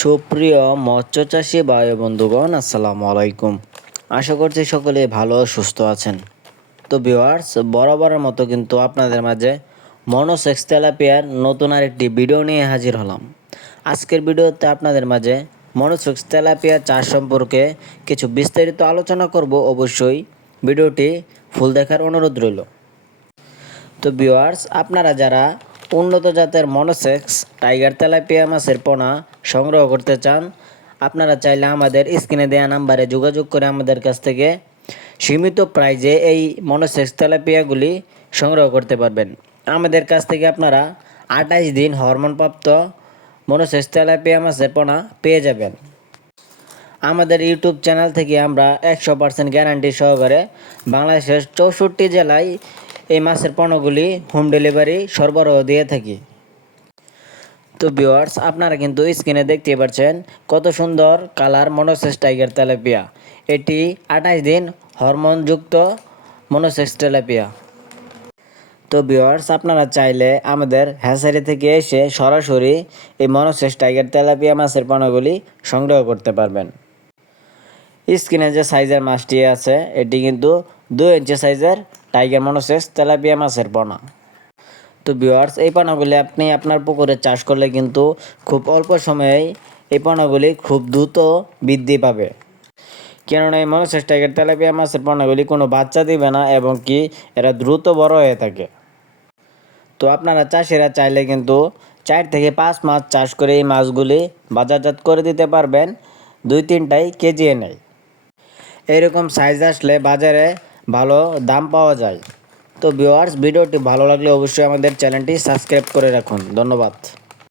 সুপ্রিয় মৎস্যচাষী ভাই বন্ধুগণ, আসসালামু আলাইকুম। আশা করছি সকলে ভালো ও সুস্থ আছেন। তো ভিউয়ার্স, বরাবরের মতো কিন্তু আপনাদের মাঝে মনোসেক্স তেলাপিয়ার নতুন আরেকটি ভিডিও নিয়ে হাজির হলাম। আজকের ভিডিওতে আপনাদের মাঝে মনোসেক্স তেলাপিয়া চাষ সম্পর্কে কিছু বিস্তারিত আলোচনা করব। অবশ্যই ভিডিওটি ফুল দেখার অনুরোধ রইল। তো ভিউয়ার্স, আপনারা যারা উন্নত জাতের মনোসেক্স টাইগার তেলাপিয়া মাছের পোনা সংগ্রহ করতে চান, আপনারা চাইলে আমাদের স্ক্রিনে দেওয়া নাম্বারে যোগাযোগ করে আমাদের কাছ থেকে সীমিত প্রাইজে এই মনোসেক্স তেলাপিয়াগুলি সংগ্রহ করতে পারবেন। আমাদের কাছ থেকে আপনারা 28 দিন হরমোনপ্রাপ্ত মনোসেক্স তেলাপিয়া মাছের পোনা পেয়ে যাবেন। আমাদের ইউটিউব চ্যানেল থেকে আমরা 100% গ্যারান্টি সহকারে বাংলাদেশের 64 জেলায় এই মাছের পণ্যগুলি হোম ডেলিভারি সরবরাহ দিয়ে থাকি। তো ভিউয়ার্স, আপনারা কিন্তু স্ক্রিনে দেখতে পাচ্ছেন কত সুন্দর কালার মনোসেক্স টাইগার তেলাপিয়া। এটি 28 দিন হরমোনযুক্ত মনোসেক্স তেলাপিয়া। তো ভিউয়ার্স, আপনারা চাইলে আমাদের হ্যাচারি থেকে এসে সরাসরি এই মনোসেক্স টাইগার তেলাপিয়া মাছের পণ্যগুলি সংগ্রহ করতে পারবেন। স্ক্রিনে যে সাইজের মাছটি আছে, এটি কিন্তু 2 ইঞ্চি সাইজের টাইগার মনোসেক্স তেলাপিয়া মাছের পোনা। তো ভিউয়ার্স, এই পোনাগুলি আপনি আপনার পুকুরে চাষ করলে কিন্তু খুব অল্প সময়েই এই পোনাগুলি খুব দ্রুত বৃদ্ধি পাবে। কেননা এই মনোসেক্স টাইগার তেলাপিয়া মাছের পোনাগুলি কোনো বাচ্চা দিবে না এবং কি এরা দ্রুত বড় হয়ে থাকে। তো আপনারা চাষিরা চাইলে কিন্তু 4 থেকে 5 মাস চাষ করে এই মাছগুলি বাজারজাত করে দিতে পারবেন 2-3টাই কেজি এনে। এরকম সাইজ আসলে বাজারে ভালো দাম পাওয়া যায়। তো ভিউয়ার্স, ভিডিওটি ভালো লাগলে অবশ্যই আমাদের চ্যানেলটি সাবস্ক্রাইব করে রাখুন। ধন্যবাদ।